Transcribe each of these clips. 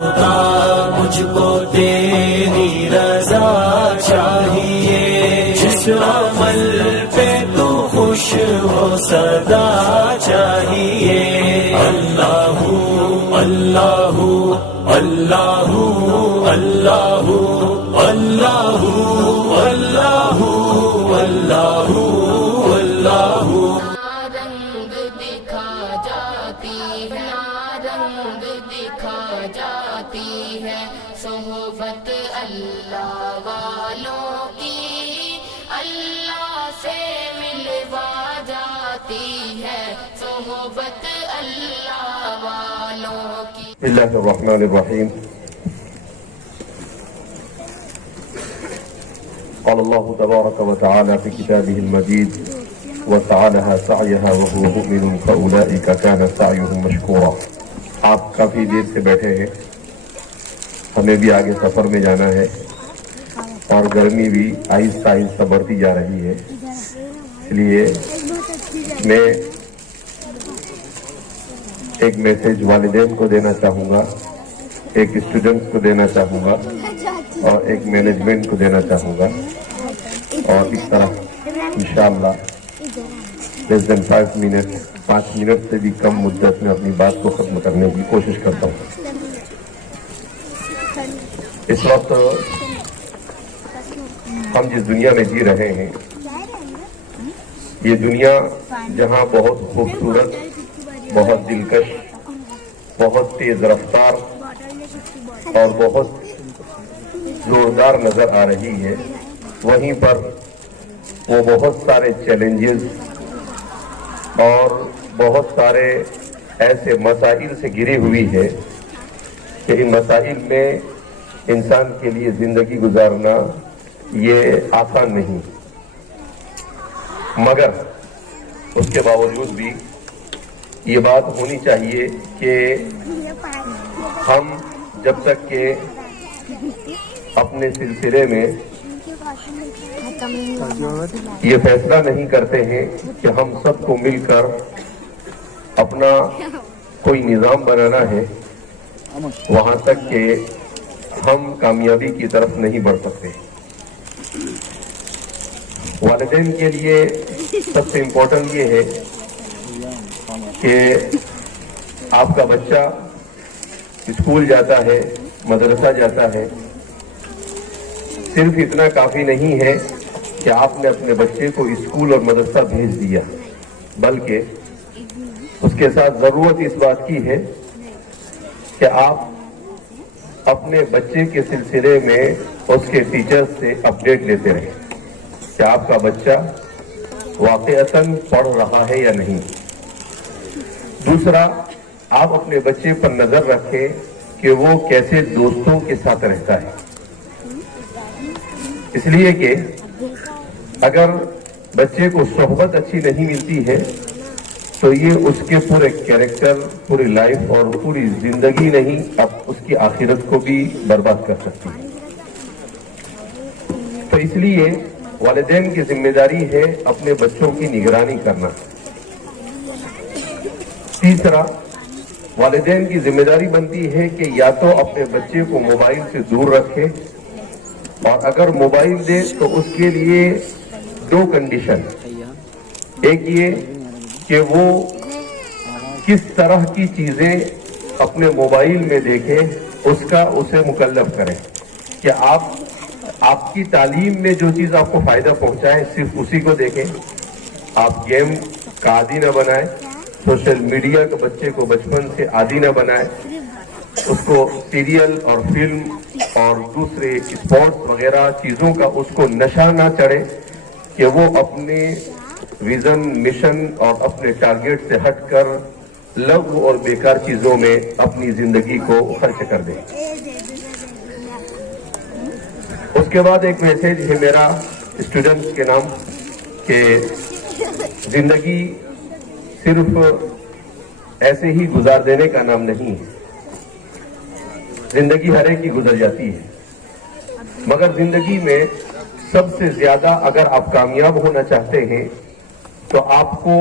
مجھ کو تیری رضا چاہیے، جس عمل پہ تو خوش ہو سدا چاہیے۔ اللہ اللہ اللہ اللہ اللہ اللہ اللہ اللہ۔ رنگ دکھا جاتی ہے، رنگ دکھا جاتی ہے صحبت اللہ والوں کی، اللہ سے ملوا جاتی ہے صحبت اللہ والوں کی۔ بسم اللہ الرحمن الرحیم۔ قال اللہ تبارک وتعالی فی کتابہ المجید وسعى سعيها وهو مؤمن فأولئك كان سعيهم مشكورا۔ آپ کافی دیر سے بیٹھے ہیں، ہمیں بھی آگے سفر میں جانا ہے اور گرمی بھی آہستہ آہستہ بڑھتی جا رہی ہے، اس لیے میں ایک میسیج والدین کو دینا چاہوں گا، ایک اسٹوڈنٹس کو دینا چاہوں گا اور ایک مینجمنٹ کو دینا چاہوں گا، اور اس طرح انشاءاللہ لیس دین 5 منٹ سے بھی کم مدت میں اپنی بات کو ختم کرنے کی کوشش کرتا ہوں۔ اس وقت ہم جس دنیا میں جی رہے ہیں، یہ دنیا جہاں بہت خوبصورت، بہت دلکش، بہت تیز رفتار اور بہت زوردار نظر آ رہی ہے، وہیں پر وہ بہت سارے چیلنجز اور بہت سارے ایسے مسائل سے گھری ہوئی ہے کہ ان مسائل میں انسان کے لیے زندگی گزارنا یہ آسان نہیں، مگر اس کے باوجود بھی یہ بات ہونی چاہیے کہ ہم جب تک کہ اپنے سلسلے میں یہ فیصلہ نہیں کرتے ہیں کہ ہم سب کو مل کر اپنا کوئی نظام بنانا ہے، وہاں تک کہ ہم کامیابی کی طرف نہیں بڑھ سکتے۔ والدین کے لیے سب سے امپورٹنٹ یہ ہے کہ آپ کا بچہ اسکول جاتا ہے، مدرسہ جاتا ہے، صرف اتنا کافی نہیں ہے کہ آپ نے اپنے بچے کو اسکول اور مدرسہ بھیج دیا، بلکہ اس کے ساتھ ضرورت اس بات کی ہے کہ آپ اپنے بچے کے سلسلے میں اس کے ٹیچرز سے اپڈیٹ لیتے رہیں کہ آپ کا بچہ واقعتاً پڑھ رہا ہے یا نہیں۔ دوسرا، آپ اپنے بچے پر نظر رکھیں کہ وہ کیسے دوستوں کے ساتھ رہتا ہے، اس لیے کہ اگر بچے کو صحبت اچھی نہیں ملتی ہے تو یہ اس کے پورے کیریکٹر، پوری لائف اور پوری زندگی نہیں، اب اس کی آخرت کو بھی برباد کر سکتی ہے۔ تو اس لیے والدین کی ذمہ داری ہے اپنے بچوں کی نگرانی کرنا۔ تیسرا، والدین کی ذمہ داری بنتی ہے کہ یا تو اپنے بچے کو موبائل سے دور رکھے، اور اگر موبائل دے تو اس کے لیے 2 کنڈیشن، ایک یہ کہ وہ کس طرح کی چیزیں اپنے موبائل میں دیکھیں، اس کا اسے مکلف کریں کہ آپ کی تعلیم میں جو چیز آپ کو فائدہ پہنچائے صرف اسی کو دیکھیں، آپ گیم کا عادی نہ بنائیں، سوشل میڈیا کے بچے کو بچپن سے عادی نہ بنائیں، اس کو سیریل اور فلم اور دوسرے اسپورٹس وغیرہ چیزوں کا اس کو نشہ نہ چڑھے کہ وہ اپنے ویژن، مشن اور اپنے ٹارگیٹ سے ہٹ کر لغو اور بیکار چیزوں میں اپنی زندگی کو خرچ کر دے۔ اس کے بعد ایک میسیج ہے میرا اسٹوڈنٹس کے نام کہ زندگی صرف ایسے ہی گزار دینے کا نام نہیں ہے، زندگی ہر ایک کی گزر جاتی ہے، مگر زندگی میں سب سے زیادہ اگر آپ کامیاب ہونا چاہتے ہیں تو آپ کو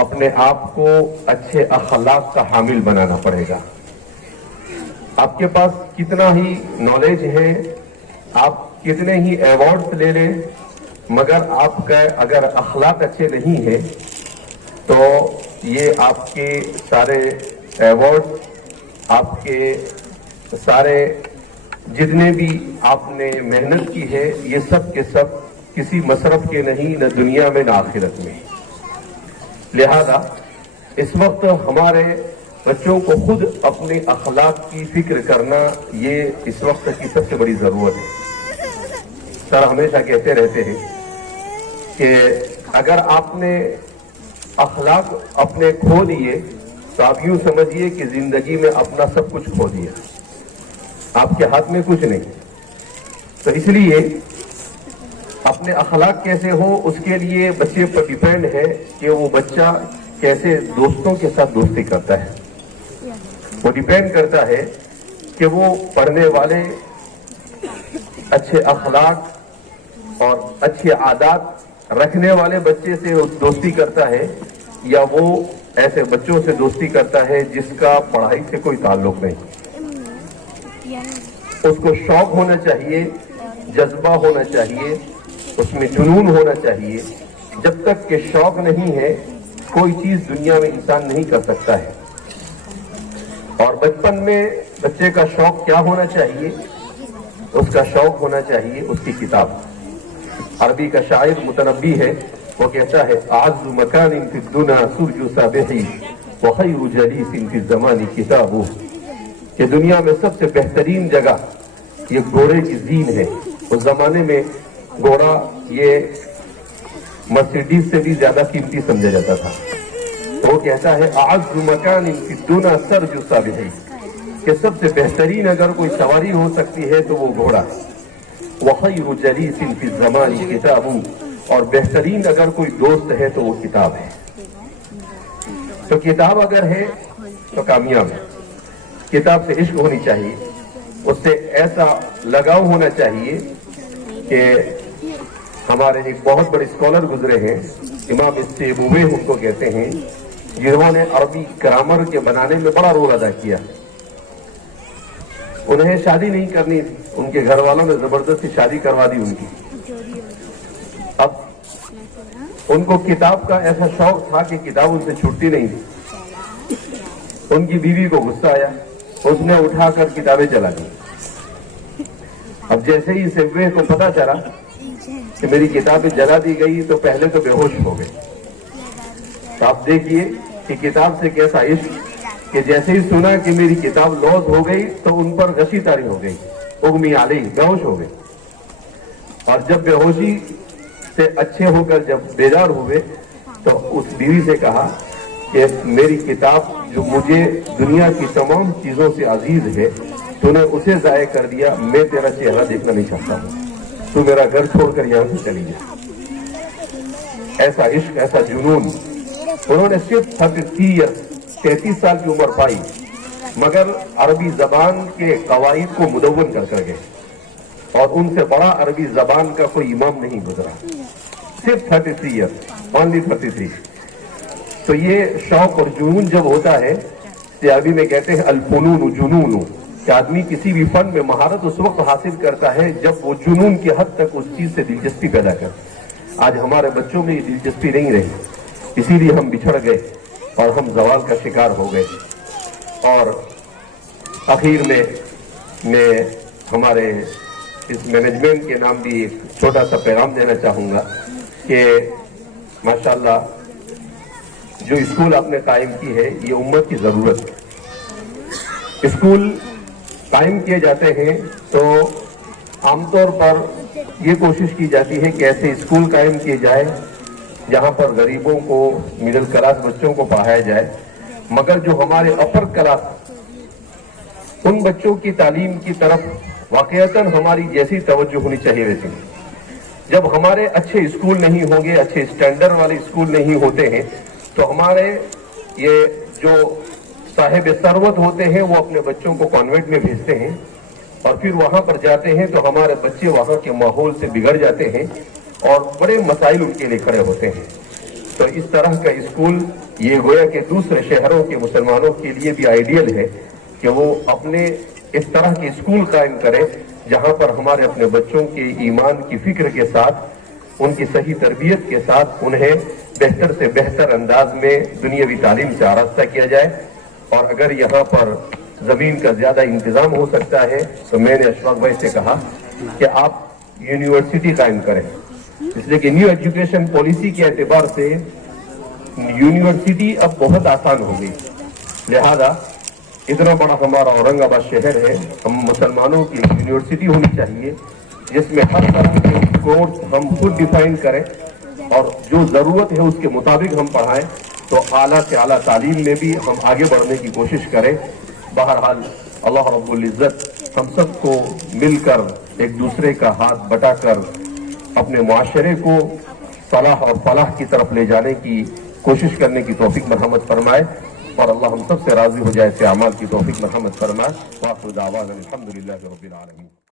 اپنے آپ کو اچھے اخلاق کا حامل بنانا پڑے گا۔ آپ کے پاس کتنا ہی نالج ہے، آپ کتنے ہی ایوارڈز لے لیں، مگر آپ کا اگر اخلاق اچھے نہیں ہیں تو یہ آپ کے سارے ایوارڈ، آپ کے سارے جتنے بھی آپ نے محنت کی ہے، یہ سب کے سب کسی مصرف کے نہیں، نہ دنیا میں نہ آخرت میں۔ لہذا اس وقت ہمارے بچوں کو خود اپنے اخلاق کی فکر کرنا، یہ اس وقت کی سب سے بڑی ضرورت ہے۔ سر ہمیشہ کہتے رہتے ہیں کہ اگر آپ نے اخلاق اپنے کھو دیے تو آپ یوں سمجھیے کہ زندگی میں اپنا سب کچھ کھو دیا، آپ کے ہاتھ میں کچھ نہیں۔ تو اس لیے اپنے اخلاق کیسے ہو، اس کے لیے بچے پر ڈیپینڈ ہے کہ وہ بچہ کیسے دوستوں کے ساتھ دوستی کرتا ہے۔ وہ ڈیپینڈ کرتا ہے کہ وہ پڑھنے والے، اچھے اخلاق اور اچھے عادات رکھنے والے بچے سے دوستی کرتا ہے، یا وہ ایسے بچوں سے دوستی کرتا ہے جس کا پڑھائی سے کوئی تعلق نہیں۔ اس کو شوق ہونا چاہیے، جذبہ ہونا چاہیے، اس میں جنون ہونا چاہیے۔ جب تک کہ شوق نہیں ہے، کوئی چیز دنیا میں انسان نہیں کر سکتا ہے۔ اور بچپن میں بچے کا شوق کیا ہونا چاہیے؟ اس کا شوق ہونا چاہیے اس کی کتاب۔ عربی کا شاعر متنبی ہے، وہ کہتا ہے اعز مکان فی الدنیا سرج صابحی وخیر جلیس فی الزمان کتاب، کہ دنیا میں سب سے بہترین جگہ یہ گھوڑے کی زین ہے۔ اس زمانے میں گھوڑا یہ مرسیڈیز سے بھی زیادہ قیمتی سمجھا جاتا تھا۔ وہ کہتا ہے اعز مکان فی الدنیا سرج صابحی، کہ سب سے بہترین اگر کوئی سواری ہو سکتی ہے تو وہ گھوڑا ہے۔ وخیر جلیس فی الزمان کتاب، اور بہترین اگر کوئی دوست ہے تو وہ کتاب ہے۔ تو کتاب اگر ہے تو کامیاب ہے۔ کتاب سے عشق ہونی چاہیے، اس سے ایسا لگاؤ ہونا چاہیے کہ ہمارے ایک بہت بڑے اسکالر گزرے ہیں، امام سیبوی ان کو کہتے ہیں، جنہوں نے عربی گرامر کے بنانے میں بڑا رول ادا کیا۔ انہیں شادی نہیں کرنی تھی، ان کے گھر والوں نے زبردستی شادی کروا دی ان کی۔ اب ان کو کتاب کا ایسا شوق تھا کہ کتاب ان سے چھوٹتی نہیں تھی۔ ان کی بیوی کو غصہ آیا، اس نے اٹھا کر کتابیں جلا دی۔ اب جیسے ہی سیبوی کو پتا چلا کہ میری کتابیں جلا دی گئی تو پہلے تو بے ہوش ہو گئے۔ تو آپ دیکھیے کہ کتاب سے کیسا عشق، کہ جیسے ہی سنا کہ میری کتاب لوز ہو گئی تو ان پر غشی طاری ہو گئی، اغمی علیہ، بے ہوش ہو گئے۔ اور جب بے ہوشی سے اچھے ہو کر جب بیدار ہوئے تو اس بیوی سے کہا کہ میری کتاب جو مجھے دنیا کی تمام چیزوں سے عزیز ہے، تو نے اسے ضائع کر دیا، میں تیرا چہرہ دیکھنا نہیں چاہتا ہوں، تو میرا گھر چھوڑ کر یہاں سے چلی جا۔ ایسا عشق، ایسا جنون۔ انہوں نے صرف 33 سال کی عمر پائی، مگر عربی زبان کے قواعد کو مدون کر کر گئے، اور ان سے بڑا عربی زبان کا کوئی امام نہیں گزرا۔ صرف 33 ایئر، اونلی 33۔ تو یہ شوق اور جنون جب ہوتا ہے، عربی میں کہتے ہیں الفنون جنون، کہ آدمی کسی بھی فن میں مہارت اس وقت حاصل کرتا ہے جب وہ جنون کی حد تک اس چیز سے دلچسپی پیدا کرتا۔ آج ہمارے بچوں میں یہ دلچسپی نہیں رہی، اسی لیے ہم بچھڑ گئے اور ہم زوال کا شکار ہو گئے۔ اور آخر میں ہمارے اس مینجمنٹ کے نام بھی ایک چھوٹا سا پیغام دینا چاہوں گا کہ ماشاءاللہ جو اسکول آپ نے قائم کی ہے، یہ امت کی ضرورت ہے۔ اسکول قائم کیے جاتے ہیں تو عام طور پر یہ کوشش کی جاتی ہے کہ ایسے اسکول قائم کیے جائے جہاں پر غریبوں کو، مڈل کلاس بچوں کو پڑھایا جائے، مگر جو ہمارے اپر کلاس، ان بچوں کی تعلیم کی طرف واقعتاً ہماری جیسی توجہ ہونی چاہیے ویسی۔ جب ہمارے اچھے اسکول نہیں ہوں گے، اچھے اسٹینڈرڈ والے اسکول نہیں ہوتے ہیں، تو ہمارے یہ جو صاحب ثروت ہوتے ہیں وہ اپنے بچوں کو کانوینٹ میں بھیجتے ہیں، اور پھر وہاں پر جاتے ہیں تو ہمارے بچے وہاں کے ماحول سے بگڑ جاتے ہیں اور بڑے مسائل ان کے لیے کھڑے ہوتے ہیں۔ تو اس طرح کا اسکول یہ گویا کہ دوسرے شہروں کے مسلمانوں کے لیے بھی آئیڈیل ہے کہ وہ اپنے اس طرح کے اسکول قائم کرے جہاں پر ہمارے اپنے بچوں کے ایمان کی فکر کے ساتھ، ان کی صحیح تربیت کے ساتھ انہیں بہتر سے بہتر انداز میں دنیاوی تعلیم سے آراستہ کیا جائے. اور اگر یہاں پر زمین کا زیادہ انتظام ہو سکتا ہے تو میں نے اشفاق بھائی سے کہا کہ آپ یونیورسٹی قائم کریں، اس لیے کہ نیو ایجوکیشن پالیسی کے اعتبار سے یونیورسٹی اب بہت آسان ہو گئی. لہذا اتنا بڑا ہمارا اورنگ آباد شہر ہے، ہم مسلمانوں کی یونیورسٹی ہونی چاہیے جس میں ہر طرح کے کورس ہم خود ڈیفائن کریں اور جو ضرورت ہے اس کے مطابق ہم پڑھائیں، تو اعلیٰ سے اعلیٰ تعلیم میں بھی ہم آگے بڑھنے کی کوشش کریں. بہرحال اللہ رب العزت ہم سب کو مل کر ایک دوسرے کا ہاتھ بٹا کر اپنے معاشرے کو صلاح اور فلاح کی طرف لے جانے کی کوشش کرنے کی توفیق مرحمت فرمائے، اور اللہ ہم سب سے راضی ہو جائے، سے اعمال کی توفیق مرحمت فرمائے. وآخر دعوانا الحمدللہ رب العالمین.